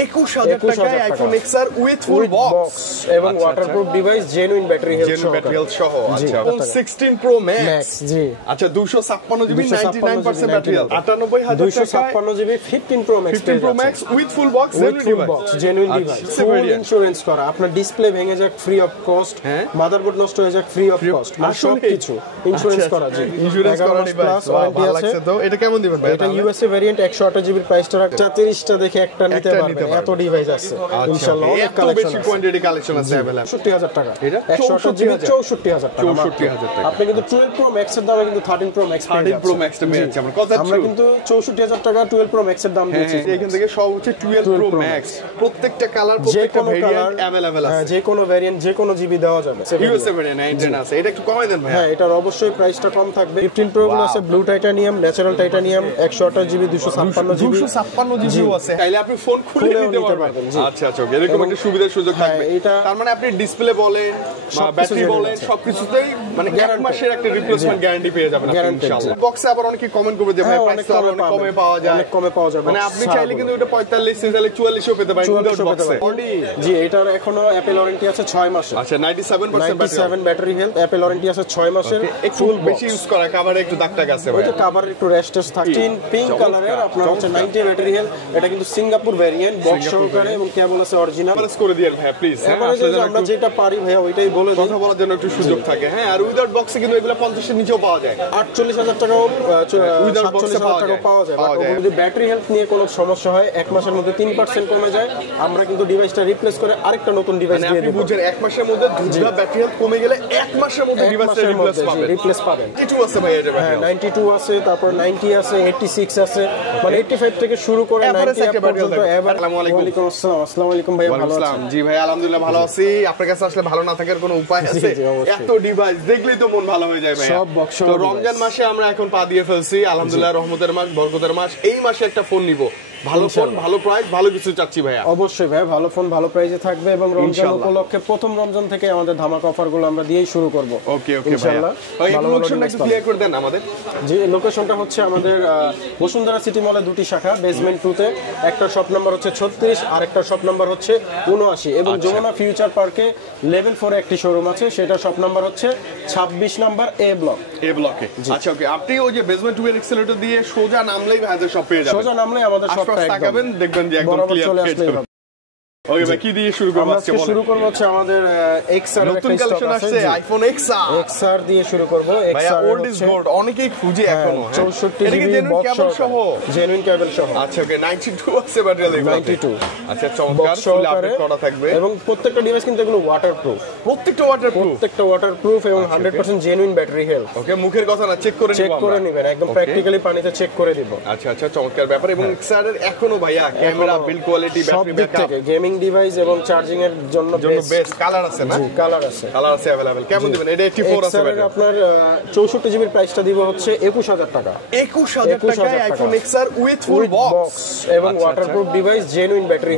21000 টাকায় iPhone XR with full box এবং waterproof device, genuine battery health সহ। আচ্ছা 16 প্রো ম্যাক্স জি। আচ্ছা 256 GB 99% battery health 98000 256 GB 15 pro max 15 pro max with full box genuine device, full insurance করা, আপনার display ভেঙে যাক ফ্রি অফ কস্ট, মাদারবোর্ড নষ্ট হয়ে যাক ফ্রি অফ কস্ট, মানে সবকিছু ইন্স্যুরেন্স করা। জি, ইন্স্যুরেন্স করা ডিভাইস ওয়ারেন্টি আছে। তো এটা কেমন দিবেন ভাই? এটা ইউএসএ ভেরিয়েন্ট 128 জিবি প্রাইসটা রাখা 30টা দেখে একটা নিতে পারবেন, এত ডিভাইস আছে ইনশাআল্লাহ। অনেক কালেকশন বেশি কোয়ান্টিটি কালেকশন আছে अवेलेबल। 64000 টাকা এটা 128 জিবি 64000 টাকা। 64000 টাকা। আপনি কিন্তু 12 প্রো ম্যাক্স এর দামে কিন্তু 13 প্রো ম্যাক্স পেয়ে যাচ্ছেন। 13 প্রো ম্যাক্স টা পেয়ে যাচ্ছেন আমরা। কথা আমরা কিন্তু 64000 টাকা 12 প্রো ম্যাক্স এর দাম দিচ্ছি। এখান থেকে সব হচ্ছে 12 প্রো ম্যাক্স, প্রত্যেকটা কালার প্রত্যেকটা ভেরিয়েন্ট अवेलेबल আছে। যে কোনো ভেরিয়েন্ট যে কোনো জিবি দেওয়া যাবে। ইউএসএ ভেরিয়েন্ট 910 আছে। এটা একটু কমাই দেন ভাই। হ্যাঁ, এটার অবশ্যই প্রাইসটা কম থাকবে। 15 প্রো গুলো আছে blue titanium, natural titanium, 128 GB 256 GB 256 GB আছে। তাইলে আপনি ফোন খুলে নিতে পারবেন। আচ্ছা আচ্ছা, এরকম একটা সুবিধার সুযোগ থাকবে। তার মানে আপনি ডিসপ্লে বলেন বা ব্যাটারি বলেন সবকিছুতেই মানে 1 মাসের একটা রিপ্লেসমেন্ট গ্যারান্টি পেয়ে যাবেন ইনশাআল্লাহ। বক্সে আবার অনেকে কমেন্ট করবে যে ভাই প্রাইস তো অনেক কমে পাওয়া যায়, অনেক কমে পাওয়া যাবে। মানে আপনি চাইলে কিন্তু এটা 45 চাইলে 44 ও পেতে পারেন উইদাউট বক্সে। জি, এটার এখনো অ্যাপল ওয়ারেন্টি আছে 6 মাসের। আচ্ছা 97% ব্যাটারি হেলথ, অ্যাপল ওয়ারেন্টি আছে 6 মাসের। ফুল বেশি ইউজ করা কভারে একটু দাগ টাগ আছে ভাই। ওই যে কভারে একটু রেস্টেস থাকে। পিঙ্ক কালারের আপনার হচ্ছে 90 ব্যাটারি হেলথ। এটা কিন্তু সিঙ্গাপুর ভেরিয়েন্ট, বক্স সহকারে এবং কেবল আছে অরিজিনাল। প্লাস করে দিয়েন ভাই প্লিজ। হ্যাঁ, আসলে আমরা যেটা পারি ভাই ওইটাই বলে দিই, কথা বলার জন্য একটু সুযোগ থাকে। হ্যাঁ, আর উইদাউট বক্সে কিন্তু এগুলো 50 এর নিচেও পাওয়া যায়। 48000 টাকাও উইদাউট বক্সে পাওয়া যায়। যদি ব্যাটারি হেলথ নিয়ে কোনো সমস্যা হয় 1 মাসের মধ্যে 3% কমে যায়, আমরা কিন্তু ডিভাইসটা রিপ্লেস করে আরেকটা নতুন ডিভাইস দিয়ে দেব। আপনি বুঝেন 1 মাসের মধ্যে দুটা ব্যাটারি হেলথ কমে গেলে 1 মাসের মধ্যে ডিভাইসটা রিপ্লেস পাবেন। 92 আছে ভাই এটা ব্যাটারি। 92 আছে, তারপর 90 আছে, 86 আছে, মানে 85 থেকে শুরু করে 90 পর্যন্ত। আসসালামু আলাইকুম। ওয়ালাইকুম আসসালাম। আসসালামু আলাইকুম ভাই, ভালো আছেন? জি ভাই আলহামদুলিল্লাহ ভালো আছি। আপনার কাছে আসলে ভালো না থাকার কোনো উপায় আছে? এত ডিভাইস দেখলেই তো মন ভালো হয়ে যায় ভাই। সব বক্স। তো রমজান মাসে আমরা এখন পা দিয়ে ফেলছি আলহামদুলিল্লাহ, রহমতের মাস, বরকতের মাস। এই মাসে একটা ফোন নিব, ভালো ফোন, ভালো প্রাইস, ভালো কিছু চাচ্ছি ভাইয়া। অবশ্যই ভাই, ভালো ফোন ভালো প্রাইসে থাকবে এবং রমজান উপলক্ষে প্রথম রমজান থেকে আমাদের ধামাকা অফারগুলো আমরা দিয়েই শুরু করব। ওকে ওকে ইনশাআল্লাহ। ভাই লোকেশনটা একটু ক্লিয়ার করে দেন আমাদের। জি, লোকেশনটা হচ্ছে আমাদের বসুন্ধরা সিটি মলে দুটি শাখা, বেসমেন্ট 2 তে একটা শপ নাম্বার হচ্ছে 36 আর একটা শপ নাম্বার হচ্ছে 79 এবং যমুনা ফিউচার পার্কে লেভেল 4 একটি শোরুম আছে, সেটা শপ নাম্বার হচ্ছে 26 নাম্বার এ ব্লকে। আচ্ছা ওকে, আপনি ওই যে বেসমেন্ট 2 এর এক্সেলেটর দিয়ে সোজা নামলেই ভাইদের শপ পেয়ে যাবেন। সোজা নামলেই আমাদের শপটা একদম দেখবেন যে একদম ক্লিয়ার। ওকে ভাই, কি দিয়ে শুরু করব আজকে? বলেন। শুরু করব হচ্ছে আমাদের XR নতুন কালেকশন আসছে, আইফোন XR দিয়ে শুরু করব। XR ওল্ড ইজ গোল্ড, অনেকেই খুঁজে এখনো। 64 জিবি বক্স সহ, জেনুইন কেবল সহ। আচ্ছা ওকে, 92 আছে ব্যাটারি। 92 আচ্ছা চমৎকার, ফুল আপডেট করা থাকবে এবং প্রত্যেকটা ডিভাইস কিন্তু এগুলো ওয়াটারপ্রুফ। প্রত্যেকটা ওয়াটারপ্রুফ এবং 100% জেনুইন ব্যাটারি হেলথ। ওকে, মুখের কথা না, চেক করে নেবেন, একদম প্র্যাকটিক্যালি পানিতে চেক করে দিব। আচ্ছা আচ্ছা, চমৎকার ব্যাপার। এবং XR এর এখনো ভাইয়া camera, build quality, battery backup, gaming device এবং চার্জিং এর জন্য বেস্ট। কালার আছে না? কালার আছে अवेलेबल। কেমন দিবেন? এটা 84 আছে ব্যাটারি। আপনার 64 জিবির প্রাইসটা দিব হচ্ছে 21000 টাকা। 21000 টাকায় iPhone XR with full box এবং waterproof device, genuine battery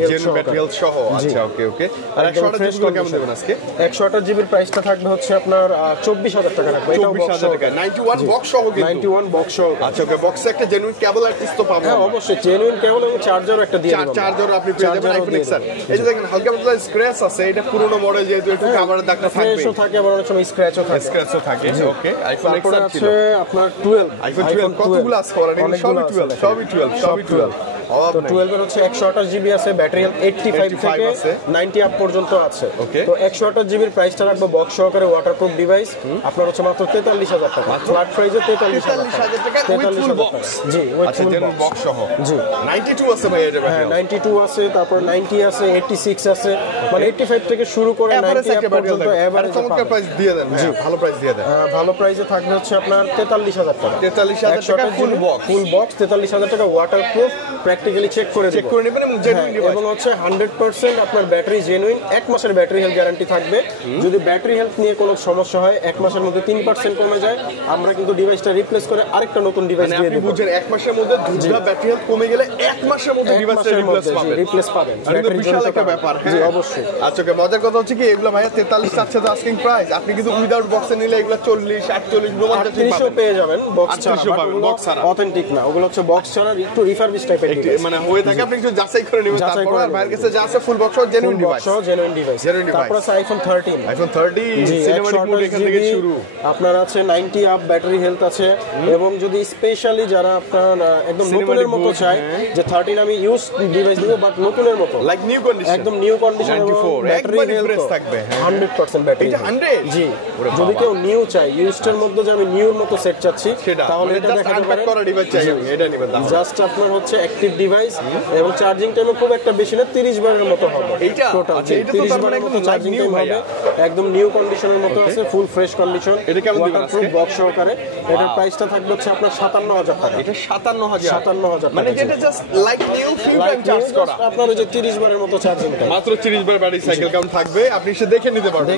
health সহ। আচ্ছা ওকে ওকে। আর 128 জিবি কেমন দিবেন আজকে? 128 জিবির প্রাইসটা থাকবে হচ্ছে আপনার 24000 টাকা রাখবো। এটা 24000 টাকা, 91 বক্স সহ কিন্তু। 91 বক্স সহ। আচ্ছা ওকে, বক্সে একটা জেনুইন কেবল আর পিস তো পাবো। হ্যাঁ অবশ্যই, জেনুইন কেবল এবং চার্জারও একটা দিয়ে দেব। চার্জার আপনি পেয়ে যাবেন আইফোন XR। এই যে দেখেন হালকা পাতলা স্ক্র্যাচ আছে, এটা পুরনো মডেল যেহেতু একটু কভারের দাগটা থাকবে। ফ্রেশও থাকে, আবার অনেক সময় স্ক্র্যাচও থাকে। ওকে, আইফোন XR ছিল। আপনার 12 আইফোন 12 কতগুলো আছে অলরেডি? সবই 12। তো 12 এর হচ্ছে 128 জিবি আছে, ব্যাটারি হেলথ 85 থেকে 90 আপ পর্যন্ত আছে। তো 128 জিবির প্রাইসটা রাখবো বক্স সহকারে, ওয়াটারপ্রুফ ডিভাইস আপনার হচ্ছে মাত্র 43000 টাকা। ফ্ল্যাট প্রাইসে 43000 টাকা উইথ ফুল বক্স। জি, আচ্ছা জেনুইন বক্স সহ। জি 92 আছে ভাই এটা। হ্যাঁ 92 আছে, তারপর 90 আছে, 86 আছে, মানে 85 থেকে শুরু করে 90 আপ পর্যন্ত এভারেজ। চমৎকার প্রাইস দিয়ে দেন ভাই, ভালো প্রাইস দিয়ে দেন। ভালো প্রাইসে থাকবে হচ্ছে আপনার 43000 টাকা। 43000 টাকা ফুল বক্স। 43000 টাকা ওয়াটারপ্রুফ, প্র্যাকটিক্যালি চেক করে নেবেন এবং জেনুইন ডিভাইস এবং হচ্ছে 100% আপনার ব্যাটারি জেনুইন। 1 মাসের ব্যাটারি হেলথ গ্যারান্টি থাকবে। যদি ব্যাটারি হেলথ নিয়ে কোনো সমস্যা হয় 1 মাসের মধ্যে 3% কমে যায়, আমরা কিন্তু ডিভাইসটা রিপ্লেস করে আরেকটা নতুন ডিভাইস দিয়ে দেব। আপনি বুঝেন 1 মাসের মধ্যে দুটা ব্যাটারি হেলথ কমে গেলে 1 মাসের মধ্যে ডিভাইসটা রিপ্লেস পাবেন। এটা বিশাল একটা ব্যাপার। জি অবশ্যই। আচ্ছা ওকে, মজার কথা হচ্ছে কি এগুলা ভাইয়া 43 চাচ্ছে তো আস্কিং প্রাইস। আপনি কিন্তু উইদাউট বক্সে নিলে এগুলা 40 48 39 পেয়ে যাবেন বক্স ছাড়া। বক্স ছাড়া অথেন্টিক না, ওগুলো হচ্ছে বক্স ছাড়া একটু রিফারবিশ টাইপের। মানে হয়ে থাকে আপনি একটু যাচাই করে নেবেন তারপর আর ভাইয়ের কাছে যা আছে ফুল বক্স সহ জেনুইন ডিভাইস তারপর আছে আইফোন 13 সিনেমাটিক মোড এখান থেকে শুরু আপনার আছে 90 আপ ব্যাটারি হেলথ আছে এবং যদি স্পেশালি যারা আপনার একদম নতুনের মতো চায় যে 13 আমি ইউজ ডিভাইস দিব বাট নতুনের মতো লাইক নিউ কন্ডিশন একদম নিউ কন্ডিশন এবং ব্যাটারি হেলথ থাকবে 100% ব্যাটারি এটা 100 জি যদি কেউ নিউ চায় ইউজটার মধ্যে যে আমি নিউর মতো সেট চাচ্ছি তাহলে এটা দেখাতে পারেন করা ডিভাইস চাই আমি এটা নিবেন জাস্ট আপনার হচ্ছে অ্যাক্টিভ ডিভাইস এবং চার্জিং টাইম খুব একটা বেশি না 30 বারের মতো হবে এইটা টোটাল আচ্ছা এটা তো 30 বারের মতো চার্জিং টাইম হবে একদম নিউ কন্ডিশনের মতো আছে ফুল ফ্রেশ কন্ডিশন এটা কেমন দিবেন আজকে বক্স সহকারে এটার প্রাইসটা থাকবে হচ্ছে আপনার 57000 টাকা এটা 57000 মানে যেটা just like new few time charge করা আপনার ওই যে 30 বারের মতো চার্জিং টাইম মাত্র 30 বার ব্যাটারি সাইকেল কাউন্ট থাকবে আপনি এসে দেখে নিতে পারবেন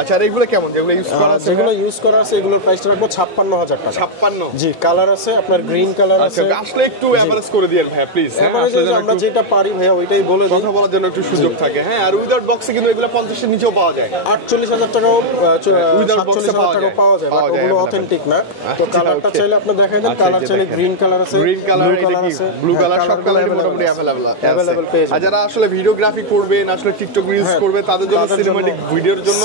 আচ্ছা আর এগুলো কেমন যেগুলো ইউজ করা আছে যেগুলো ইউজ করা আছে এগুলোর প্রাইসটা রাখবো 56000 টাকা 56 জি কালার আছে আপনার গ্রিন কালার আছে আচ্ছা আসলে একটু এভারেজ করে দিয়েন ভাই প্লিজ হ্যাঁ আসলে আমরা যেটা পারি ভাই ওইটাই বলে দিই কথা বলার জন্য একটু সুযোগ থাকে হ্যাঁ আর উইদাউট বক্সে কিন্তু এগুলো 50 এর নিচেও পাওয়া যায় 48000 টাকাও উইদাউট বক্সে পাওয়া যায় বাট ওগুলো অথেন্টিক না তো কালারটা চাইলে আপনি দেখাই দেন কালার চাইলে গ্রিন কালার আছে গ্রিন কালার এটা কি ব্লু কালার সব কালারই মোটামুটি अवेलेबल পেয়ে যাবেন যারা আসলে ভিডিওগ্রাফি করবেন আসলে টিকটক রিলস করবে তাদের জন্য সিনেম্যাটিক ভিডিওর জন্য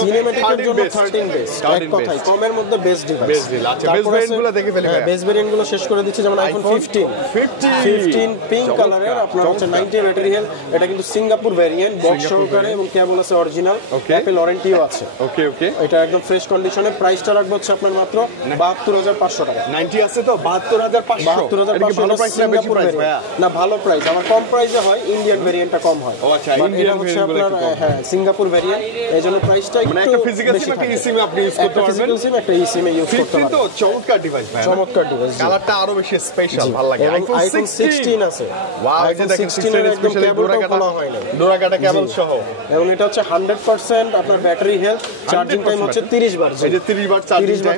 13 বেস্ট এক কথাই কমের মধ্যে বেস্ট ডিভাইস বেস্ট ডিল আচ্ছা বেস্ট ভেরিয়েন্টগুলো দেখে ফেলি ভাই বেস্ট ভেরিয়েন্টগুলো শেষ করে দিচ্ছি যেমন আইফোন 15 পিঙ্ক কালারের আপনার হচ্ছে 90 ব্যাটারি হেলথ এটা কিন্তু সিঙ্গাপুর ভেরিয়েন্ট বক্স সহকারে এবং কেবল আছে অরিজিনাল অ্যাপল ওয়ারেন্টিও আছে ওকে এটা একদম ফ্রেশ কন্ডিশনে প্রাইসটা রাখবো হচ্ছে আপনার মাত্র 72500 টাকা 90 আছে তো 72500 ভালো প্রাইস না বেশি প্রাইস না ভালো প্রাইস আমার কম প্রাইসে হয় ইন্ডিয়ান ভেরিয়েন্টটা কম হয় ও আচ্ছা ইন্ডিয়ান হচ্ছে আপনার হ্যাঁ সিঙ্গাপুর ভেরিয়েন্ট এইজন্য প্রাইসটা একটু মানে একটা ফিজিক্যাল সিম একটা ইসিম আপনি ইউজ করতে পারবেন ফিজিক্যাল সিম একটা ইসিম এ ইউজ করতে পারবেন তো চমৎকার ডিভাইস ভাই চমৎকার ডিভাইস কালারটা আরো বেশি স্পেশাল ভালো লাগে আইফোন 16 আছে ওয়াও এটা দেখেন 16 এর একদম কেবলটা খোলা হয় না ডোরাকাটা কেবল সহ এবং এটা হচ্ছে 100% আপনার ব্যাটারি হেলথ চার্জিং টাইম হচ্ছে 30 বার এই যে 30 বার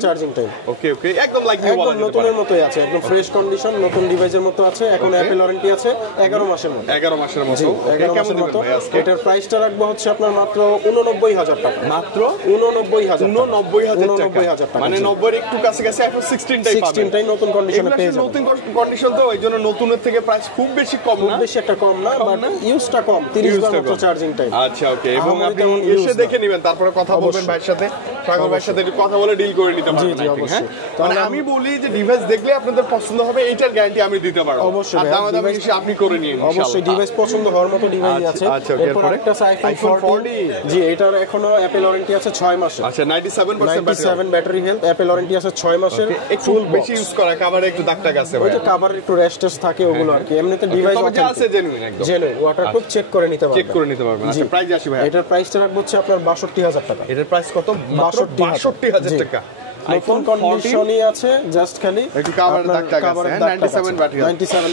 চার্জিং টাইম ওকে একদম লাইক নিউ একদম নতুনের মতোই আছে একদম ফ্রেশ কন্ডিশন নতুন ডিভাইসের মতো আছে এখন অ্যাপল ওয়ারেন্টি আছে 11 মাসের মতো 11 মাসের মতো কেমন মতো এটার প্রাইসটা রাখবো হচ্ছে আপনার মাত্র 89000 টাকা মাত্র 89000 টাকা মানে 90 এর একটু কাছে কাছে এখন 16 টাই পাবেন 16 টাই নতুন কন্ডিশনে পেয়ে যাবেন নতুন কন্ডিশন তো এইজন্য নতুনের থেকে প্রাইস খুব বেশি কম না বেশি একটা কম না বাট ইউজটা কম 30 বার মতো চার্জিং টাইম আচ্ছা ওকে এবং আপনি এসে দেখে নেবেন তারপরে কথা বলবেন ভাইয়ের সাথে সাগর ভাইয়ের সাথে একটু কথা বলে ডিল করে নিতে পারবেন হ্যাঁ মানে আমি বলি যে ডিভাইস দেখলে আপনাদের পছন্দ হবে এইটার গ্যারান্টি আমি দিতে পারবো অবশ্যই আর দামাদামি বেশি আপনি করে নিন অবশ্যই ডিভাইস পছন্দ হওয়ার মতো ডিভাইস আছে এরপর একটা আইফোন 40 জি এটার এখনো অ্যাপল ওয়ারেন্টি আছে 6 মাসের আচ্ছা 97% ব্যাটারি হেলথ অ্যাপল ওয়ারেন্টি আছে 6 মাসের ফুল বেশি ইউজ করা কভারে একটু দাগ টাগ আছে ভাই ওই যে কভারে একটু রেস্টেস থাকে ওগুলো আর কি এমনিতে ডিভাইস আছে জেনুইন একদম জেনুইন ওয়াটারপ্রুফ চেক করে নিতে পারবেন আচ্ছা প্রাইস আসি ভাই এটার প্রাইসটা রাখবো হচ্ছে আপনার 62000 টাকা এটার প্রাইস কত মাত্র 62000 টাকা আইফোন কন্ডিশনই আছে জাস্ট খালি একটু কভার দাগ টাগ আছে 97 ব্যাটারি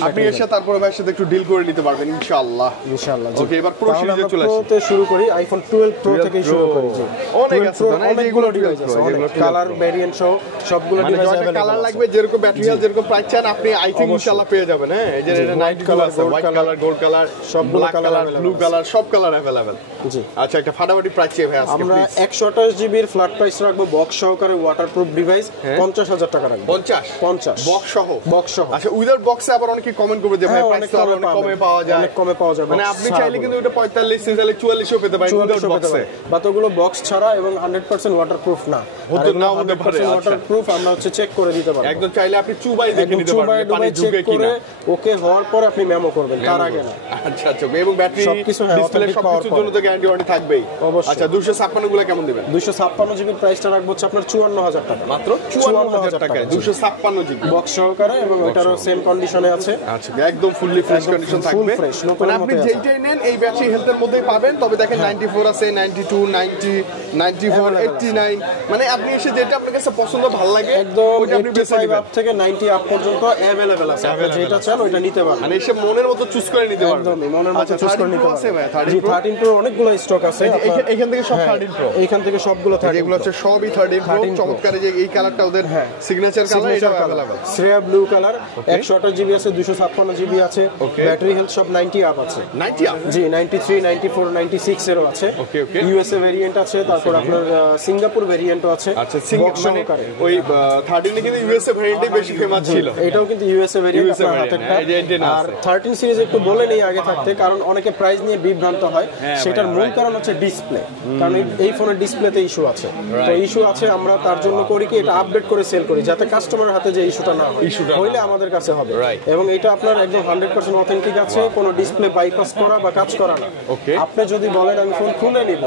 আপনি এসে তারপরে ভাইয়ের সাথে একটু ডিল করে নিতে পারবেন ইনশাআল্লাহ ওকে এবার প্রো সিরিজে চলে আসি প্রোতে শুরু করি আইফোন 12 প্রো থেকে শুরু করি জি অনেক আছে অনেকগুলো ডিভাইস আছে কালার ভেরিয়েন্ট সহ সবগুলো ডিভাইস अवेलेबल কালার লাগবে যেরকম ব্যাটারি হেলথ যেরকম প্রাইস চান আপনি আই থিং ইনশাআল্লাহ পেয়ে যাবেন হ্যাঁ এই যে এটা night colour white colour gold colour সবগুলো কালার ব্লু কালার সব কালার अवेलेबल জি আচ্ছা একটা ফাটাফাটি প্রাইস চাই ভাই আজকে আমরা 128 জিবি এর ফ্ল্যাট প্রাইস রাখবো বক্স সহকারে ওয়াটারপ্রুফ ডিভাইস 50000 টাকা রাখবো 50 বক্স সহ আচ্ছা উইদাউট বক্সে আবার অনেকে কমেন্ট করবে যে ভাই প্রাইস তো অনেক কমে পাওয়া যায় অনেক কমে পাওয়া যায় মানে আপনি চাইলে কিন্তু এটা 45 44 ও পেতে পারেন উইদাউট বক্সে বাট ওগুলো বক্স ছাড়া এবং 100% ওয়াটারপ্রুফ না হতে পারে ওয়াটারপ্রুফ আমরা হচ্ছে চেক করে দিতে পারবো একদম চাইলে আপনি চুবাই দেখে নিতে পারবেন পানি ঢুকে কিনা ওকে হওয়ার পর আপনি মেমো করবেন তার আগে না আচ্ছা এবং ব্যাটারি ডিসপ্লে সবকিছুর জন্য তো গ্যারান্টি ওয়ারেন্টি থাকবেই আচ্ছা 256 গুলো কেমন দিবেন 256 জিবি প্রাইসটা রাখবো হচ্ছে আপনার 54000 টাকা মাত্র 54000 টাকা 256 জিবি বক্স সহকারে এবং ওটারও সেম কন্ডিশনে আছে আচ্ছা একদম ফুললি ফ্রেশ কন্ডিশন থাকবে মানে আপনি যেইটাই নেন এই ব্যাটারি হেলথের মধ্যেই পাবেন তবে দেখেন 94 আছে 92 90 94 89 মানে আপনি এসে যেটা আপনার কাছে পছন্দ ভালো লাগে একদম 85 আপ থেকে 90 আপ পর্যন্ত अवेलेबल আছে আপনি যেটা চান ওটা নিতে পারবেন মানে এসে মনের মতো চুজ করে নিতে পারবেন একদম মনের মতো চুজ করে নিতে পারবেন 13 প্রো অনেকগুলো স্টক আছে এখান থেকে সব 13 প্রো এইখান থেকে সবগুলো 13 এগুলো হচ্ছে সবই 13 প্রো চমৎকার কালারে যে এই কালারটা ওদের সিগনেচার কালার, এটা available Shreya blue colour 128 GB আছে, 256 জিবি আছে, ব্যাটারি হেলথ সব 90 আপ আছে। 90 আপ? জি, 93, 94, 96 এরও আছে। ওকে ওকে। ইউএসএ ভেরিয়েন্ট আছে, তারপর আপনার সিঙ্গাপুর ভেরিয়েন্টও আছে। আচ্ছা, মানে ওই 13 কিন্তু ইউএসএ ভেরিয়েন্টই বেশি ফেমাস ছিল। এটাও কিন্তু ইউএসএ ভেরিয়েন্ট আপনার হাতেরটা। আর 13 সিরিজ একটু বলে নেই আগে থাকতে, কারণ অনেকে প্রাইস নিয়ে বিভ্রান্ত হয়। সেটার মূল কারণ হচ্ছে ডিসপ্লে, কারণ এই ফোনের ডিসপ্লেতে ইস্যু আছে। তো ইস্যু আছে, আমরা তার জন্য করি কি এটা আপডেট করে সেল করি, যাতে কাস্টমারের হাতে যে ইস্যুটা না হয়, হইলে আমাদের কাছে হবে। এবং এটা আপনার একদম 100% অথেন্টিক আছে, কোনো ডিসপ্লে বাইপাস করা বা কাজ করা না। আপনি যদি বলেন আমি ফোন খুলে নিব,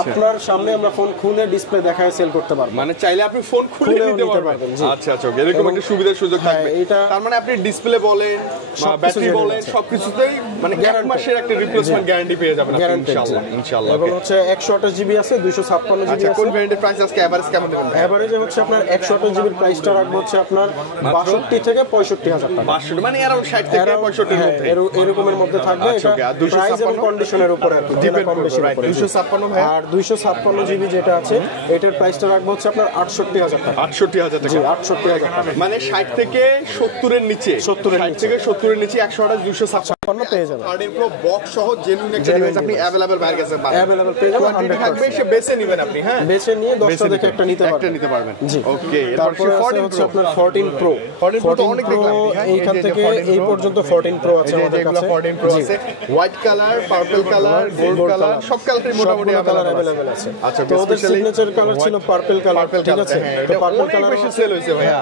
আপনার সামনে আমরা ফোন খুলে ডিসপ্লে দেখায় সেল করতে পারবো, মানে চাইলে আপনি ফোন খুলে নিতে পারবেন। আচ্ছা আচ্ছা, এরকম একটা সুবিধার সুযোগ থাকবে। তার মানে আপনি ডিসপ্লে বলেন বা ব্যাটারি বলেন সবকিছুতেই মানে 1 মাসের একটা রিপ্লেসমেন্ট গ্যারান্টি পেয়ে যাবেন ইনশাআল্লাহ। ইনশাআল্লাহ। এবং হচ্ছে 128 জিবি আছে, 256 জিবি আছে। কোন ভেরিয়েন্টের প্রাইস আজকে এভারেজ কেমন দেবেন? এভারেজে হচ্ছে আপনার 128 জিবির প্রাইসটা রাখবো হচ্ছে আপনার 62 থেকে 65,000 টাকা। 62 মানে अराउंड 60 থেকে 65 এর মধ্যে, এরকমের মধ্যে থাকবে। এটা প্রাইস এবং কন্ডিশনের উপর আর কি, কম বেশি হবে। 256 ভাই। আর 256 জিবি যেটা আছে এটার প্রাইসটা রাখবো হচ্ছে আপনার 68,000 টাকা। 68,000 টাকা? জি, 68,000 টাকা। মানে 60 থেকে 70 এর নিচে, 60 থেকে 70 এর নিচে 128 256 পেয়ে যাবেন। 13 প্রো বক্স সহ জেনুইন একটা ডিভাইস আপনি अवेलेबल বাইরে কাছে পাবেন। अवेलेबल পেয়ে যাবেন 100% থাকবে, সে বেছে নেবেন আপনি। হ্যাঁ, বেছে নিয়ে 10টা দেখে একটা নিতে পারবেন। জি, ওকে। তারপর হচ্ছে আপনার 14 প্রো। 14 প্রো তো অনেক দেখলাম। এইখান থেকে এই পর্যন্ত 14 প্রো আছে আমাদের কাছে। 14 প্রো আছে, white colour, purple colour, gold colour, সব কালারই মোটামুটি अवेलेबल আছে। আচ্ছা, তো ওদের সিগনেচার কালার ছিল পার্পল কালার, ঠিক আছে? তো পার্পল কালার বেশি সেল হইছে ভাইয়া।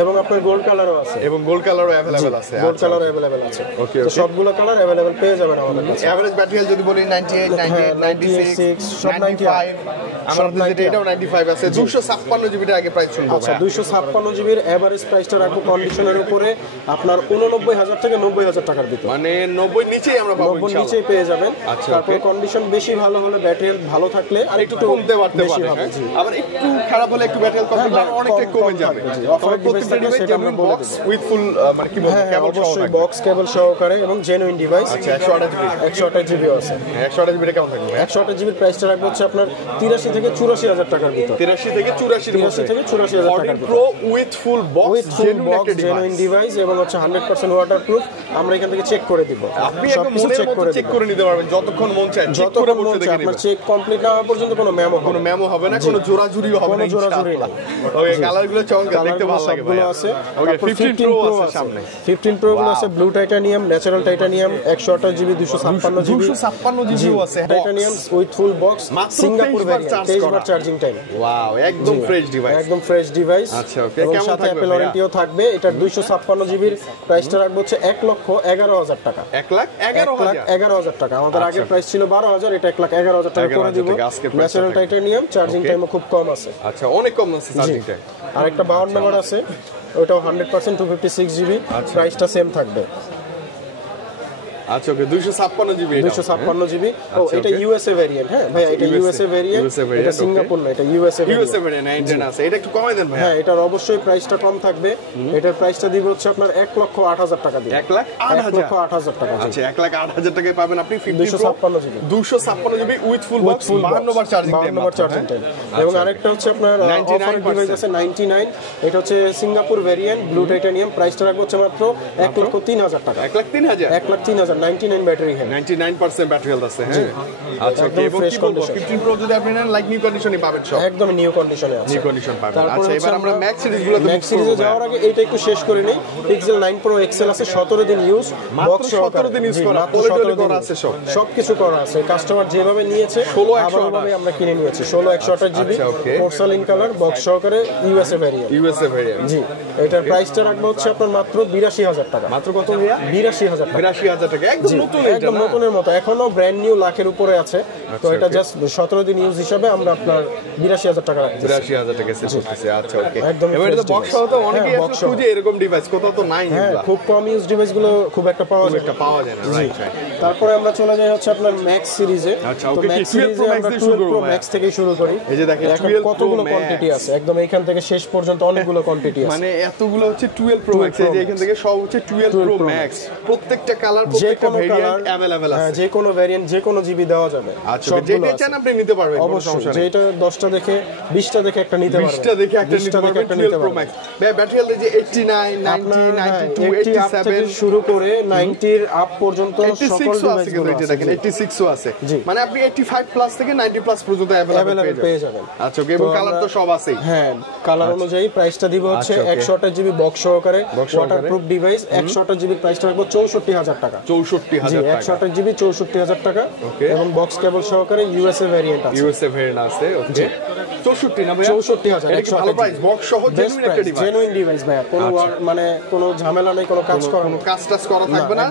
এবং আপনার গোল্ড কালারও আছে, এবং গোল্ড কালারও अवेलेबल আছে। গোল্ড কালারও अवेलेबल আছে। তো সবগুলো কালার अवेलेबल পেয়ে যাবেন আমাদের কাছে। এভারেজ ব্যাটারি হেলথ যদি বলি 98, 98, 96, সব 95, আমাদের এটাও 95 আছে। 256 জিবি আগে প্রাইস শুনবো। আচ্ছা, 256 জিবির এভারেজ প্রাইসটা রাখবো কন্ডিশনের উপরে আপনার 89,000 থেকে 90,000 টাকার ভিতর। মানে 90 নিচেই আমরা পাবো 90 নিচেই পেয়ে যাবেন। আচ্ছা, তারপর কন্ডিশন বেশি ভালো হলে, ব্যাটারি হেলথ ভালো থাকলে আর একটু কমতে পারতে পারে। আবার একটু খারাপ হলে একটু ব্যাটারি হেলথ কমবে, অনেকটাই কমে যাবে। অফার প্রত্যেকটা ডিভাইস জেনুইন বক্স উইথ ফুল মানে কি বলবো, কেবল অবশ্যই বক্স কেবল সহকারে এবং জেনুইন ডিভাইস। আচ্ছা, 128 জিবি আছে। 128 জিবি কেমন থাকবে? 128 জিবির প্রাইসটা রাখবো হচ্ছে আপনার 83 থেকে 84,000 টাকার ভিতর। 83 থেকে 84,000 টাকার pro with full box, genuine device এবং হচ্ছে 100% ওয়াটারপ্রুফ। আমরা এখান থেকে চেক করে দিব, আপনি একদম মনের মতো চেক করে নিতে পারবেন যতক্ষণ মন চায়। যতক্ষণ মন চায় আপনার চেক কমপ্লিট না হওয়া পর্যন্ত কোনো মেমো হবে না, কোনো জোরাজুরিও হবে না। জোরাজুরি না। ওকে, কালারগুলো চমৎকার, দেখতে ভালো লাগে ভাই। আছে। ওকে, 15 প্রো আছে সামনে। 15 প্রো গুলো আছে blue titanium, natural titanium, 128 GB, 256 GB, 256 জিবিও আছে। Titanium with full box, Singapore variant, 23 bar charging time. Wow, একদম ফ্রেশ ডিভাইস, একদম ফ্রেশ ডিভাইস। আচ্ছা, ওকে। এবং কেমন সাথে থাকবে অ্যাপল ওয়ারেন্টিও থাকবে। এটার 256 জিবির প্রাইসটা রাখবো হচ্ছে 1,11,000 টাকা। 1,11,000 টাকা। আমাদের আগের প্রাইস ছিল 12,000, এটা 1,11,000 টাকা করে দিব। ন্যাচারাল টাইটানিয়াম, চার্জিং টাইমও খুব কম আছে। আচ্ছা, অনেক কম আছে চার্জিং টাইম। আর একটা 52 নম্বর আছে, ওটাও 100% 256 জিবি, প্রাইসটা সেম থাকবে। আচ্ছা, ওকে, 256 জিবি। 256 জিবি। ও, এটা ইউএসএ ভেরিয়েন্ট। হ্যাঁ ভাই, এটা ইউএসএ ভেরিয়েন্ট, এটা সিঙ্গাপুর না, এটা ইউএসএ ভেরিয়েন্ট। আছে, এটা একটু কমাই দেন ভাই। হ্যাঁ, এটার অবশ্যই প্রাইসটা কম থাকবে। এটার প্রাইসটা দিব হচ্ছে আপনার 1,08,000 টাকা দিয়ে। 1,08,000 টাকা। আচ্ছা, 1,08,000 টাকায় পাবেন আপনি 256 GB, 256 GB with full box, 52 bar charging time. এবং আরেকটা হচ্ছে আপনার অফার ডিভাইস আছে 99, এটা হচ্ছে সিঙ্গাপুর ভেরিয়েন্ট, ব্লু টাইটানিয়াম, প্রাইসটা রাখবো হচ্ছে মাত্র 1,03,000 টাকা। 1,03,000 1,03,000, 99 ব্যাটারি হেলথ, 99% ব্যাটারি হেলথ আছে। হ্যাঁ, আচ্ছা, ওকে। এবং ফ্রেশ কি বলবো, কন্ডিশন। 15 প্রো যদি আপনি নেন, লাইক নিউ কন্ডিশনে পাবেন সব, একদম নিউ কন্ডিশনে আছে, নিউ কন্ডিশন পাবেন। তারপর আচ্ছা, এবার আমরা ম্যাক্স সিরিজগুলো ম্যাক্স সিরিজে যাওয়ার আগে এইটা একটু শেষ করে নেই। পিক্সেল 9 প্রো এক্সেল আছে, 17 দিন ইউজ, বক্স 17 দিন ইউজ করা, পোলিটলি করা আছে, সবকিছু করা আছে। কাস্টমার যেভাবে নিয়েছে 16,128 আমরা কিনে নিয়েছি। 16,128 জিবি, পোর্সালিন কালার, বক্স সহকারে, ইউএসএ ভেরিয়েন্ট। জি, এটার প্রাইসটা রাখবো হচ্ছে আপনার মাত্র 82,000 টাকা। মাত্র কত ভাইয়া? 82,000 টাকা। 82,000 টাকা, একদম নতুন, একদম নতুনের মতো, এখনো ব্র্যান্ড নিউ, লাখের উপরে আছে। তো এটা জাস্ট 17 দিন ইউজ হিসাবে আমরা আপনার 82,000 টাকা রাখছি। 82,000 টাকা সেল করতেছে। আচ্ছা, ওকে। একদম এবার এটা বক্স সহ তো অনেকেই আসলে খুঁজে এরকম ডিভাইস, কোথাও তো নাই। হ্যাঁ, খুব কম ইউজ ডিভাইসগুলো খুব একটা পাওয়া যায় না। রাইট। তারপরে আমরা চলে যাই হচ্ছে আপনার ম্যাক্স সিরিজে। আচ্ছা, তো ওকে, ম্যাক্স 12 প্রো সিরিজে আমরা 12 প্রো ম্যাক্স থেকে শুরু করি। এই যে দেখেন, এখন 12 কতগুলো Pro কোয়ান্টিটি আছে, একদম এইখান থেকে শেষ পর্যন্ত অনেকগুলো কোয়ান্টিটি আছে। মানে এতগুলো হচ্ছে 12 প্রো ম্যাক্স। এই যে এখান থেকে সব হচ্ছে 12 প্রো ম্যাক্স, প্রত্যেকটা কালার, যে প্রত্যেকটা ভেরিয়েন্ট अवेलेबल আছে, যে কোনো ভেরিয়েন্ট যে কোনো জিবি দেওয়া যাবে। আচ্ছা, যেটা চান আপনি নিতে পারবেন, কোনো সমস্যা নেই। যেটা 10টা দেখে 20টা দেখে একটা নিতে পারবেন, 20টা দেখে একটা নিতে পারবেন 12 Pro Max। ব্যাটারি হেলথ যে 89 90 92 87 শুরু করে 90 এর আপ পর্যন্ত সকল ডিভাইস আছে, কিন্তু দেখেন 86 ও আছে, মানে আপনি 85 প্লাস থেকে 90 প্লাস পর্যন্ত अवेलेबल পেয়ে যাবেন। আচ্ছা ওকে, এবং কালার তো সব আছেই। হ্যাঁ, কালার অনুযায়ী প্রাইসটা দিব হচ্ছে 128 জিবি বক্স সহকারে ওয়াটারপ্রুফ ডিভাইস। 128 জিবি প্রাইসটা রাখবো 64000 টাকা। 64000 টাকা, 128 জিবি 64000 টাকা, এবং বক্স কেবল সহকারে ইউএসএ ভেরিয়েন্ট আছে। ইউএসএ ভেরিয়েন্ট আছে, ওকে। 64 না ভাই, 64000 এটা কি ভালো প্রাইস? বক্স সহ জেনুইন একটা ডিভাইস, জেনুইন ডিভাইস ভাই, কোনো মানে কোনো ঝামেলা নেই, কোনো কাজ করা নেই, কাজ টাজ করা থাকবে না,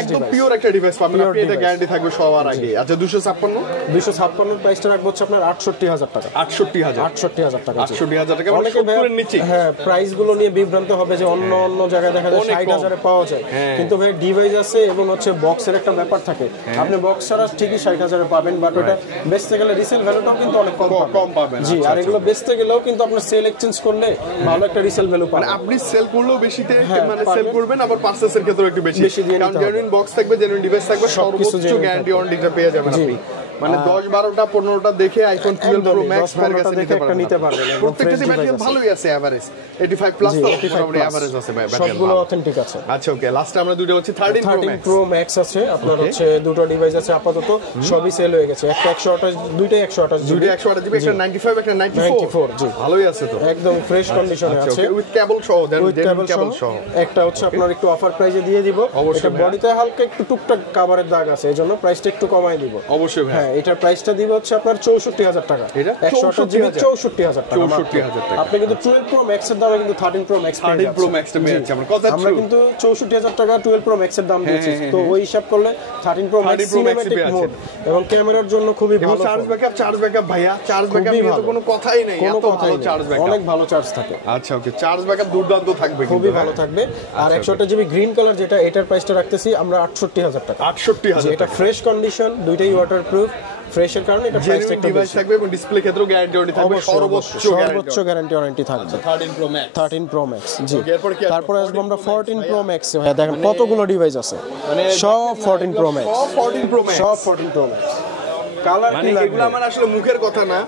একদম পিওর একটা ডিভাইস পাবেন আপনি, এটা গ্যারান্টি থাকবে সবার আগে। আচ্ছা 256 প্রাইসটা রাখবো হচ্ছে আপনার 68000 টাকা। 68000 টাকা, 68000 টাকা, মানে 70 এর নিচে। হ্যাঁ, প্রাইস গুলো নিয়ে বিভ্রান্ত হবে যে অন্য জায়গায় দেখা যায় 60000 এ পাওয়া যায়, কিন্তু ভাই ডিভাইস আছে এবং হচ্ছে বক্সের একটা ব্যাপার থাকে, আপনি বক্স ছাড়া ঠিকই 60000 এ পাবেন, বাট ওটা বেচতে গেলে রিসেল ভ্যালুটাও কিন্তু অনেক কম পাবেন। জি, আর এগুলো বেচতে গেলেও কিন্তু আপনার সেল এক্সচেঞ্জ করলে ভালো একটা রিসেল ভ্যালু পাবেন, মানে আপনি সেল করলেও বেশিতে মানে সেল করবেন, আবার পারচেজের ক্ষেত্রে একটু বেশি, কারণ জেনুইন বক্স থাকবে, জেনুইন ডিভাইস থাকবে, সর্বোচ্চ গ্যারান্টি ওয়ারেন্টিটা পেয়ে যাবেন আপনি। মানে 10 12টা 15টা দেখে আইফোন 12 Pro Max এর কাছে নিতে পারবেন। প্রত্যেকটাতে ব্যাটারি ভালোই আছে, এভারেজ 85 প্লাস তো মোটামুটি এভারেজ আছে ভাই, ব্যাটারি সবগুলো অথেন্টিক আছে। আচ্ছা ওকে, লাস্টে আমরা দুটো হচ্ছে 13 Pro Max আছে আপনার, হচ্ছে দুটো ডিভাইস আছে আপাতত, সবই সেল হয়ে গেছে। একটা 128, দুইটাই 128 জিবি, একটা 95 একটা 94। জি, ভালোই আছে তো, একদম ফ্রেশ কন্ডিশনে আছে, উইথ কেবল সহ, কেবল সহ। একটা হচ্ছে আপনার একটু অফার প্রাইসে দিয়ে দিব, এটা বডিতে হালকা একটু টুকটাক কভারের দাগ আছে, এজন্য প্রাইসটা একটু কমাই দিব। অবশ্যই ভাই, হ্যাঁ, এটার প্রাইসটা দিব হচ্ছে আপনার 64000 টাকা। এটা 128 জিবি 64000 টাকা। 64000 টাকা। আপনি কিন্তু 12 Pro Max এর দামে কিন্তু 13 Pro Max পেয়ে যাচ্ছেন। 13 Pro Max টা পেয়ে যাচ্ছেন, আমরা কিন্তু 64000 টাকা 12 Pro Max এর দাম দিয়েছি, তো ওই হিসাব করলে 13 Pro Max সিনেম্যাটিক মোড এবং ক্যামেরার জন্য খুবই ভালো। চার্জ ব্যাকআপ ভাইয়া, চার্জ ব্যাকআপ নিয়ে তো কোনো কথাই নেই, এত ভালো চার্জ ব্যাকআপ, অনেক ভালো চার্জ থাকে। আচ্ছা ওকে, চার্জ ব্যাকআপ দুর্দান্ত থাকবে, খুবই ভালো থাকবে। আর 128 জিবি গ্রিন কালার যেটা, এটার প্রাইসটা রাখতেছি আমরা 68000 টাকা। 68000, এটা ফ্রেশ কন্ডিশন, দুইটাই ওয়াটারপ্রুফ, ফ্রেশের কারণে এটা প্রাইসটা একটু ডিভাইস থাকবে এবং ডিসপ্লে ক্ষেত্রেও গ্যারান্টি ওয়ারেন্টি থাকবে, সর্বোচ্চ গ্যারান্টি ওয়ারেন্টি থাকবে। 13 Pro Max জি। তারপরে আসবো আমরা 14 Pro Max এ। ভাই দেখেন কতগুলো ডিভাইস আছে, সব 14 Pro Max, সব 14 Pro Max। কালার কি লাগবে, এগুলো আমার আসলে মুখের কথা না,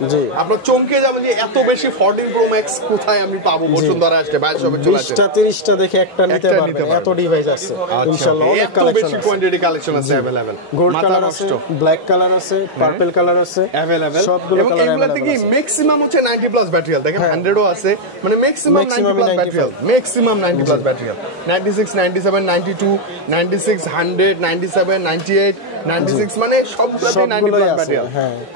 আপনারা চমকে যাবেন যে এত বেশি 14 Pro Max কোথায় আমি পাবো, বসুন্ধরা আসছে, বাইরে সবে চলে আসছে, 20টা 30টা দেখে একটা নিতে পারবেন, এত ডিভাইস আছে ইনশাআল্লাহ, অনেক কালেকশন আছে, কোয়ান্টিটি কালেকশন আছে अवेलेबल। গোল্ড কালার আছে, ব্ল্যাক কালার আছে, পার্পল কালার আছে अवेलेबल, সবগুলো কালার अवेलेबल। এগুলাতে কি ম্যাক্সিমাম হচ্ছে 90 প্লাস ব্যাটারি হেলথ, দেখেন 100 ও আছে, মানে maximum 90 plus battery health, maximum 90 plus battery health, 96 97 92 96 100 97 98 96, মানে সবগুলোতে 90 প্লাস ব্যাটারি হেলথ।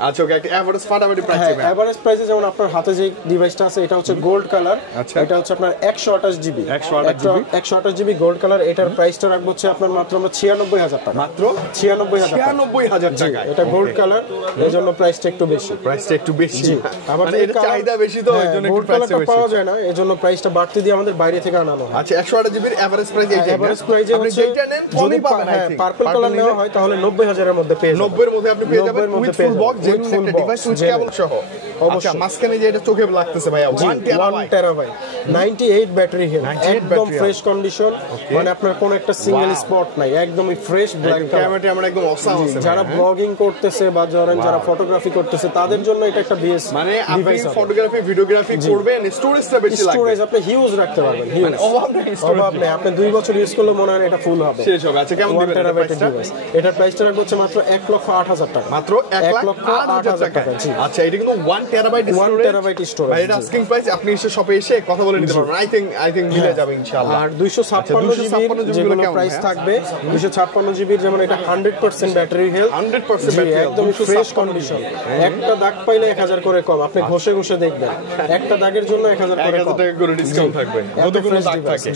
আচ্ছা ওকে, একটা এভারেজ ফাটাফাটি প্রাইস আছে। এভারেজ প্রাইসে যেমন আপনার হাতে যে ডিভাইসটা আছে এটা হচ্ছে গোল্ড কালার, এটা হচ্ছে আপনার 128 জিবি 128 জিবি গোল্ড কালার, এটার প্রাইসটা রাখবো হচ্ছে আপনার মাত্র আমরা 96000 টাকা, মাত্র 96000 টাকা। এটা গোল্ড কালার, এজন্য প্রাইসটা একটু বেশি, আবার এর চাহিদা বেশি তো এজন্য একটু প্রাইসটা বেশি পাওয়া যায় না, এজন্য প্রাইসটা বাড়তি দিয়ে আমাদের বাইরে থেকে আনানো হয়। আচ্ছা 128 জিবির এভারেজ প্রাইস এইটা, এভারেজ প্রাইসে হচ্ছে যদি পার্পল কালার নেওয়া হয় তাহলে 90000 এর মধ্যে পেয়ে যাবেন, 90 এর মধ্যে আপনি পেয়ে যাবেন উইথ ফুল বক্স, যে একটা ডিভাইস উইথ কেবল সহ। আচ্ছা মাঝখানে যে এটা চোখে লাগতেছে ভাইয়া 1 টেরাবাইট 98 ব্যাটারি হেলথ, একদম ফ্রেশ কন্ডিশন, মানে আপনার কোনো একটা সিঙ্গেল স্পট নাই, একদমই ফ্রেশ ব্ল্যাক ক্যামেরাটা আমরা একদম অসাম আছে। যারা ব্লগিং করতেছে বা যারা ফটোগ্রাফি করতেছে তাদের জন্য এটা একটা বেস মানে আপনি ফটোগ্রাফি ভিডিওগ্রাফি করবেন, স্টোরেজটা বেশি লাগবে, স্টোরেজ আপনি হিউজ রাখতে পারবেন, হিউজ অভাব নেই, আপনি 2 বছর ইউজ করলে মনে হয় এটা ফুল হবে, শেষ হবে। আচ্ছা কেমন দিবেন এটা প্রাইসটা? এটার প্রাইসটা রাখবো হচ্ছে মাত্র 1,08,000 টাকা, মাত্র 1,08,000 টাকা। আচ্ছা এটা কিন্তু 1 টেরাবাইট স্টোরেজ, ভাই এটা আস্কিং প্রাইস, আপনি এসে শপে এসে কথা বলে নিতে পারবেন, আই থিং মিলে যাবে ইনশাআল্লাহ। আর 256 জিবি যেগুলো প্রাইস থাকবে, 256 জিবির যেমন এটা 100% ব্যাটারি হেলথ, 100% ব্যাটারি একদম ফ্রেশ কন্ডিশন, একটা দাগ পাইলে 1000 করে কম, আপনি ঘষে দেখবেন একটা দাগের জন্য 1000 টাকা করে ডিসকাউন্ট থাকবে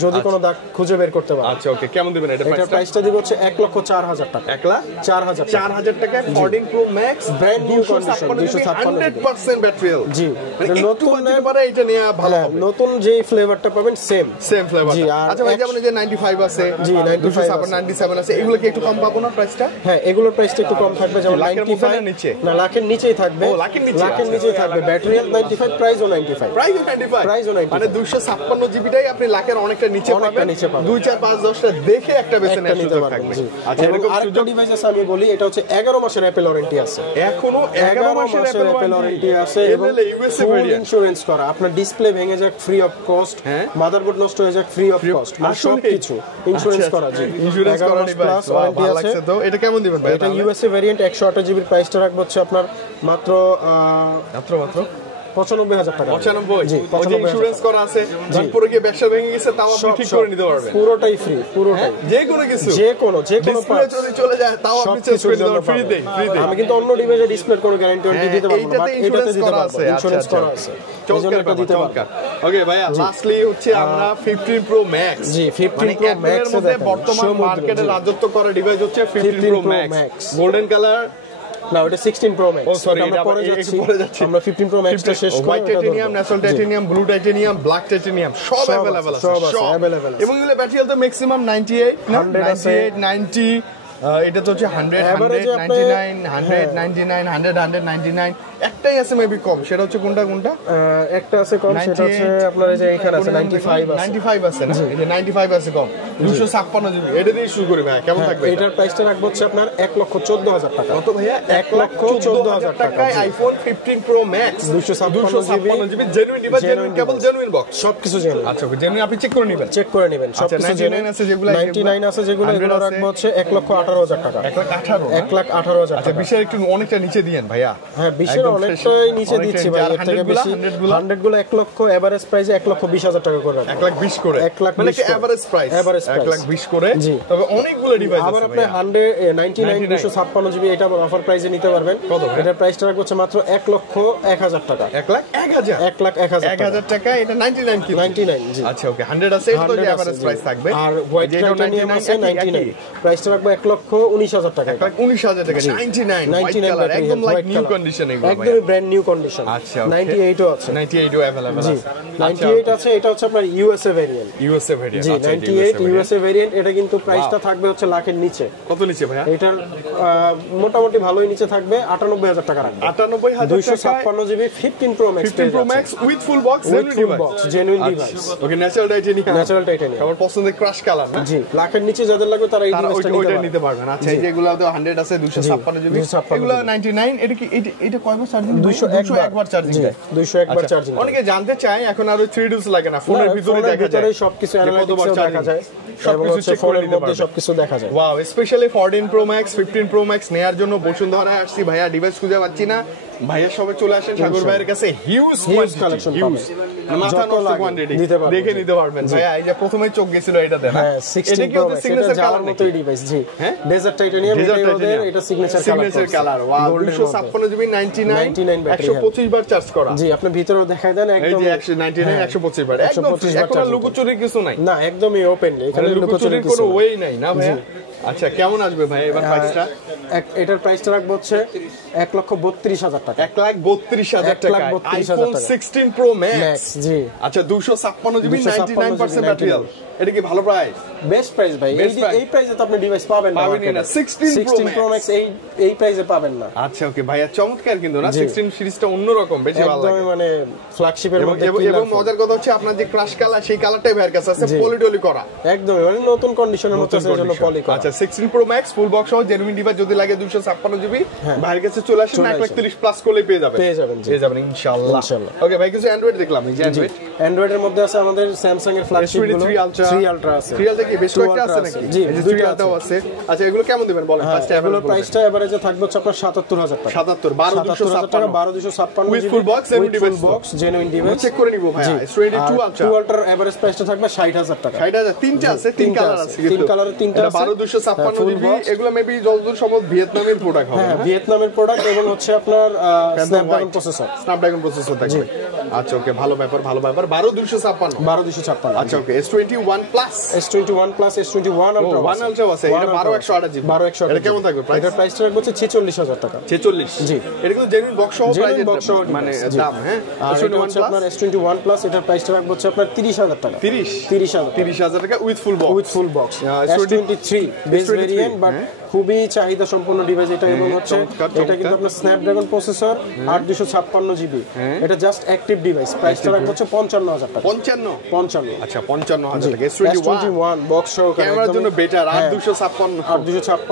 যদি কোনো দাগ খুঁজে বের করতে পারেন। আচ্ছা ওকে, কেমন দিবেন এটা প্রাইসটা দিব হচ্ছে 1,04,000 টাকা, 1,04,000 টাকায় 14 Pro Max brand new condition, 256 ব্যাটারিয়াল জি নতুন পারে এটা নিয়ে ভালো হবে নতুন যে ফ্লেভারটা পাবেন সেম ফ্লেভার আচ্ছা ভাই যেমন এই যে 95 আছে জি 95 97 আছে এগুলো কি একটু কম পাবো না প্রাইসটা হ্যাঁ এগুলোর প্রাইসটা একটু কম থাকবে যেমন 95 নিচে না লাখের নিচেই থাকবে ও লাখের নিচেই থাকবে ব্যাটারিয়াল 95 প্রাইসও 95 প্রাইসও 95 মানে 256 জিবিটাই আপনি লাখের অনেকটা নিচে পাবেন 2 4 5 10টা দেখে একটা বেছে নেওয়ার সুযোগ থাকবে আচ্ছা এরকম আরেকটা ডিভাইস আছে আমি বলি এটা হচ্ছে 11 মাসের অ্যাপল ওয়ারেন্টি আছে এখনো 11 মাসের অ্যাপল ওয়ারেন্টি আছে এবং ফুল ইন্স্যুরেন্স করা আপনার ডিসপ্লে ভেঙে যাক ফ্রি অফ কস্ট মাদারবোর্ড নষ্ট হয়ে যাক ফ্রি অফ কস্ট মানে সবকিছু ইন্স্যুরেন্স করা জি ইন্স্যুরেন্স করা ডিভাইস ওয়ারেন্টি আছে তো এটা কেমন দিবেন ভাই এটা ইউএসএ ভেরিয়েন্ট 128 জিবির প্রাইসটা রাখবো হচ্ছে আপনার মাত্র 95,000 টাকা 95 জি ইন্স্যুরেন্স করা আছে তারপরে কি ব্যবসা ভেঙে গেছে তাও আপনি ঠিক করে নিতে পারবেন পুরোটাই ফ্রি পুরোটাই যে কোনো কিছু যে কোনো ডিসপ্লে যদি চলে যায় তাও আপনি চেঞ্জ করে দিতে পারবেন ফ্রিতে আমি কিন্তু অন্য ডিভাইসে ডিসপ্লের কোনো গ্যারান্টি দিতে পারবো না বাট এটাতে দিতে পারবো ইন্স্যুরেন্স করা আছে চমৎকার দিতে পারবো ওকে ভাইয়া লাস্টলি হচ্ছে আমরা 15 প্রো ম্যাক্স জি 15 প্রো ম্যাক্স এর মধ্যে বর্তমান মার্কেটে রাজত্ব করা ডিভাইস হচ্ছে 15 প্রো ম্যাক্স গোল্ডেন কালার না ওটা 16 প্রো ম্যাক্স আমরা পরে যাচ্ছি আমরা 15 প্রো ম্যাক্সটা শেষ করি white titanium natural titanium blue titanium black titanium সব अवेलेबल আছে সব अवेलेबल আছে এবং এগুলো ব্যাটারি হেলথ ম্যাক্সিমাম 98 90 এটা তো হচ্ছে 100 199 199 100 199 একটাই আছে মেবি কম সেটা হচ্ছে কোনটা একটা আছে কম সেটা হচ্ছে আপনার এই যে এখানে আছে 95 আছে না এই যে 95 আছে কম 256 জিবি এটা দিয়ে শুরু করি ভাই কেমন থাকবে এটার প্রাইসটা রাখবো হচ্ছে আপনার 1,14,000 টাকা কত ভাইয়া 1,14,000 টাকায় iPhone 15 pro max 256 GB genuine device genuine cable genuine box সবকিছু জেনুইন আচ্ছা জেনুইন আপনি চেক করে নেবেন সবকিছু জেনুইন আছে যেগুলো 99 আছে যেগুলো এগুলো রাখবো হচ্ছে 1,18,000 টাকা 1,18,000 আচ্ছা বিশের একটু অনেকটা নিচে দিয়েন ভাইয়া হ্যাঁ বিশের অনেকটাই নিচে দিচ্ছি ভাই এর থেকে বেশি 100 গুলো 1 লক্ষ এভারেজ প্রাইসে 1,20,000 টাকা করে 1,20,000 করে 1,20,000 মানে কি এভারেজ প্রাইস 1,20,000 করে তবে অনেকগুলো ডিভাইস আছে আবার আপনি 199 256 জিবি এটা অফার প্রাইসে নিতে পারবেন এটার প্রাইসটা রাখবো হচ্ছে মাত্র 1,01,000 টাকা 1,01,000 টাকা এটা 99 কি 99 জি আচ্ছা ওকে 100 আছে এটা তো এভারেজ প্রাইস থাকবে আর হোয়াইট টাইটেনিয়াম আছে 99 প্রাইসটা রাখবো 1,19,000 টাকা 1,19,000 টাকা 99 কালার একদম লাইক নিউ কন্ডিশন এগুলো একদম ব্র্যান্ড নিউ কন্ডিশন আচ্ছা 98 ও আছে 98 ও अवेलेबल আছে 98 আছে এটা হচ্ছে আপনার ইউএসএ ভেরিয়েন্ট জি 98 ইউএসএ ভেরিয়েন্ট এটা কিন্তু প্রাইসটা থাকবে হচ্ছে লাখের নিচে কত নিচে ভাইয়া এটার মোটামুটি ভালোই নিচে থাকবে 98,000 টাকা রাখবে 98,000 টাকা 256 GB 15 pro max 15 pro max with full box genuine device okay natural titanium আমার পছন্দের ক্রাশ কালার না জি লাখের নিচে যাদের লাগবে তারা এই ডিভাইসটা নিতে পারবেন আচ্ছা এই যেগুলো তো 100 আছে 256 জিবি এগুলো 99 এটা কি এটা কয়বার চার্জিং 201 বার চার্জিং দেয় 201 বার চার্জিং অনেকে জানতে চায় এখন আর 3 ডোজ লাগে না ফোনের ভিতরে দেখা যায় সবকিছু অ্যানালাইটিক্স দেখা যায় সবকিছু চেক করে নিতে পারবেন সবকিছু দেখা যায় wow specially 14 pro max 15 pro max নেয়ার জন্য বসুন্ধরায় আসছি ভাইয়া ডিভাইস খুঁজে পাচ্ছি না ভাইয়া সবে চলে আসেন সাগর ভাইয়ের কাছে হিউজ কালেকশন হিউজ মাথা নষ্ট কোয়ান্টিটি দেখে নিতে পারবেন ভাইয়া এই যে প্রথমেই চোখ গেছিল এটাতে না হ্যাঁ 16 প্রো ম্যাক্স এটা যাওয়ার মতোই ডিভাইস জি ডেজার্ট টাইটেনিয়াম এটা সিগনেচার কালার ওয়াও 256 জিবি 99 125 বার চার্জ করা জি আপনি ভিতরে দেখায় দেন একদম এই যে 199 125 বার একদম এখন লুকোচুরি কিছু নাই না একদমই ওপেন এখানে লুকোচুরি কোনো ওয়ে নাই না ভাইয়া আচ্ছা কেমন আসবে ভাই এবার প্রাইসটা এটার প্রাইসটা রাখবো হচ্ছে 1,32,000 টাকা 1,32,000 টাকা আইফোন 16 প্রো ম্যাক্স জি আচ্ছা 256 জিবি 99% ব্যাটারি এটা কি ভালো প্রাইস বেস্ট প্রাইস ভাই এই প্রাইসে তো আপনি ডিভাইস পাবেন না 16 প্রো ম্যাক্স এই প্রাইসে পাবেন না আচ্ছা ওকে ভাইয়া চমৎকার কিন্তু না 16 সিরিজটা অন্যরকম বেশি ভালো লাগে একদম মানে ফ্ল্যাগশিপের মধ্যে এবং মজার কথা হচ্ছে আপনার যে ক্রাশ কালার সেই কালারটাই ভাইয়ের কাছে আছে পলিটলি করা একদম মানে নতুন কন্ডিশনের মধ্যে আছে এজন্য পলি করা আচ্ছা 16 প্রো ম্যাক্স ফুল বক্স সহ জেনুইন ডিভাইস যদি লাগে 256 জিবি ভাইয়ের কাছে চলে আসেন 1,30,000 প্লাস করলে পেয়ে যাবেন ইনশাআল্লাহ ওকে ভাই কিছু অ্যান্ড্রয়েড দেখলাম এই যে অ্যান্ড্রয়েডের মধ্যে আছে আমাদের স্যামসাং এর ফ্ল্যাগশিপ গুলো 3 আলট্রা আছে 3 আলট্রা কি বেশ কয়েকটা আছে নাকি জি এই যে 3 আলট্রাও আছে আচ্ছা এগুলো কেমন দিবেন বলেন ফার্স্ট এগুলো প্রাইসটা এভারেজে থাকবে হচ্ছে আপনার 77,000 টাকা 77 12256 টাকা 12256 with full box genuine box genuine device check করে নিব ভাই S22 আলট্রা 2 আলট্রার এভারেজ প্রাইসটা থাকবে 60,000 টাকা 60,000 তিনটা আছে তিন কালার আছে তিন কালারের তিনটা আছে 12256 জিবি এগুলো মেবি যতদূর সম্ভব ভিয়েতনামের প্রোডাক্ট হবে হ্যাঁ ভিয়েতনামের প্রোডাক্ট এবং হচ্ছে আপনার স্ন্যাপড্রাগন প্রসেসর থাকবে আচ্ছা ওকে, ভালো ব্যাপার ভালো ব্যাপার। 12256 12256। আচ্ছা ওকে, S21 plus S21 plus S21 ultra 1 ultra আছে, এটা 12128 জিবি। 12128 এটা কেমন থাকবে প্রাইস? এটার প্রাইসটা রাখবো 46000 টাকা। 46 জি, এটা কিন্তু জেনুইন বক্স সহ প্রাইস, বক্স সহ মানে জি। দাম। হ্যাঁ, আর এটা হচ্ছে আপনার S21 প্লাস, এটার প্রাইসটা রাখবো হচ্ছে আপনার 30000 টাকা। 30000 টাকা with full box. With full box. S23 base variant, but খুবই চাহিদা সম্পন্ন ডিভাইস এটা, এবং হচ্ছে এটা কিন্তু আপনার স্ন্যাপড্রাগন প্রসেসর 8256 জিবি। এটা জাস্ট অ্যাক্টিভ ডিভাইস। প্রাইসটা রাখবো হচ্ছে 55000 টাকা। 55 আচ্ছা 55000 টাকা। S21 বক্স সহকারে ক্যামেরার জন্য বেটার। 8256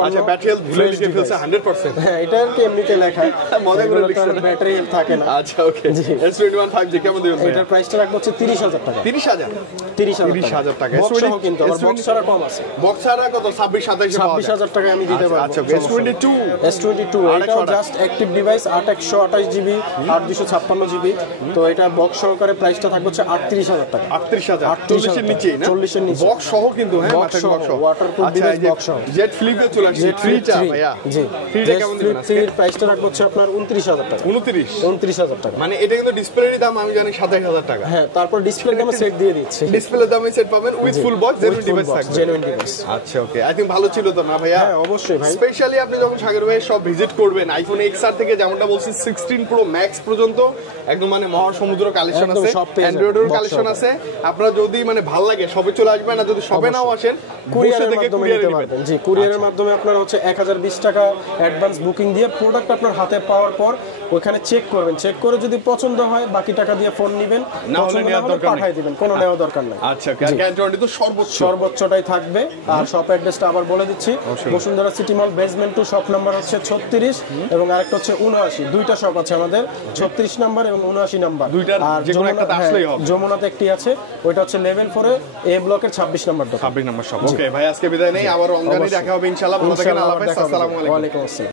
আচ্ছা, ব্যাটারি হেলথ ভুলে লিখে ফেলছে 100%। হ্যাঁ, এটা আর কি এমনিতে লেখা, মজা করে লিখছে, ব্যাটারি হেলথ থাকে না। আচ্ছা ওকে, S21 5G কেমন দিবেন? এটার প্রাইসটা রাখবো হচ্ছে 30000 টাকা। 30000 টাকা। বক্স সহ কিন্তু আবার বক্স ছাড়া কম আছে। বক্স ছাড়া কত? 26 27 পাওয়া যায়। 26000 টাকা আমি দিতে পারবো। আচ্ছা S22 এটাও just active device, 8128 GB 8256 GB. তো এটা বক্স সহকারে প্রাইসটা থাকবে হচ্ছে 38000 টাকা। 38000 40 এর নিচে না? 40 এর নিচে বক্স সহ কিন্তু। হ্যাঁ, বক্স সহ, ওয়াটারপ্রুফ ডিভাইস বক্স সহ। জেট ফ্লিপে চলে আসছে 3টা ভাইয়া। জি, 3টা কেমন দিবেন আজকে? এর প্রাইসটা রাখবো হচ্ছে আপনার 29000 টাকা। 29000 টাকা। মানে এটা কিন্তু ডিসপ্লের দাম আমি জানি 27000 টাকা। হ্যাঁ, তারপর ডিসপ্লে দামে সেট দিয়ে দিচ্ছি। ডিসপ্লের দামে সেট পাবেন with full box, genuine device থাকবে। Genuine device. আচ্ছা ওকে, আই থিং ভালো ছিল তো না ভাইয়া? হ্যাঁ অবশ্যই ভাই। স্পেশালি আপনি যখন সাগর ভাইয়ের সব ভিজিট করবেন, আইফোন XR থেকে যেমনটা বলছি 16 প্রো ম্যাক্স পর্যন্ত একদম মানে মহাসমুদ্র কালেকশন একদম আছে, সব পেয়ে যাবেন, অ্যান্ড্রয়েডের box কালেকশন সহ। আছে। আপনারা যদি মানে ভালো লাগে সবে চলে আসবেন, না যদি সবে নাও আসেন কুরিয়ারের বসে থেকে মাধ্যমে কুরিয়ারে নিতে নেবেন। পারবেন। জি, কুরিয়ারের মাধ্যমে আপনারা হচ্ছে 1020 টাকা অ্যাডভান্স বুকিং দিয়ে প্রোডাক্ট আপনার হাতে পাওয়ার পর ওখানে চেক করবেন, চেক করে যদি পছন্দ হয় বাকি টাকা দিয়ে ফোন নেবেন, না হলে পছন্দ না নেওয়ার হলে দরকার নেই। পাঠিয়ে দিবেন, কোনো নেওয়া দরকার নাই। আচ্ছা, গ্যারান্টি তো সর্বোচ্চটাই থাকবে। আর শপ অ্যাড্রেসটা আবার বলে দিচ্ছি, বসুন্ধরা সিটি মল বেসমেন্ট 2, শপ নাম্বার হচ্ছে 36 এবং আরেকটা হচ্ছে 79। দুইটা শপ আছে আমাদের, 36 নাম্বার এবং 79 নাম্বার। দুইটার আর যে কোনো একটাতে আসলেই হবে। যমুনাতে একটি আছে, ওইটা হচ্ছে লেভেল 4 এ ব্লকের 26 নাম্বার দোকান। 26 নম্বর শপ। ওকে ভাই, আজকে বিদায় নেই, আবার রমজানে দেখা হবে ইনশাআল্লাহ। ভালো থাকেন, আল্লাহ হাফেজ, আসসালামু আলাইকুম। ওয়া আলাইকুম আসসালাম।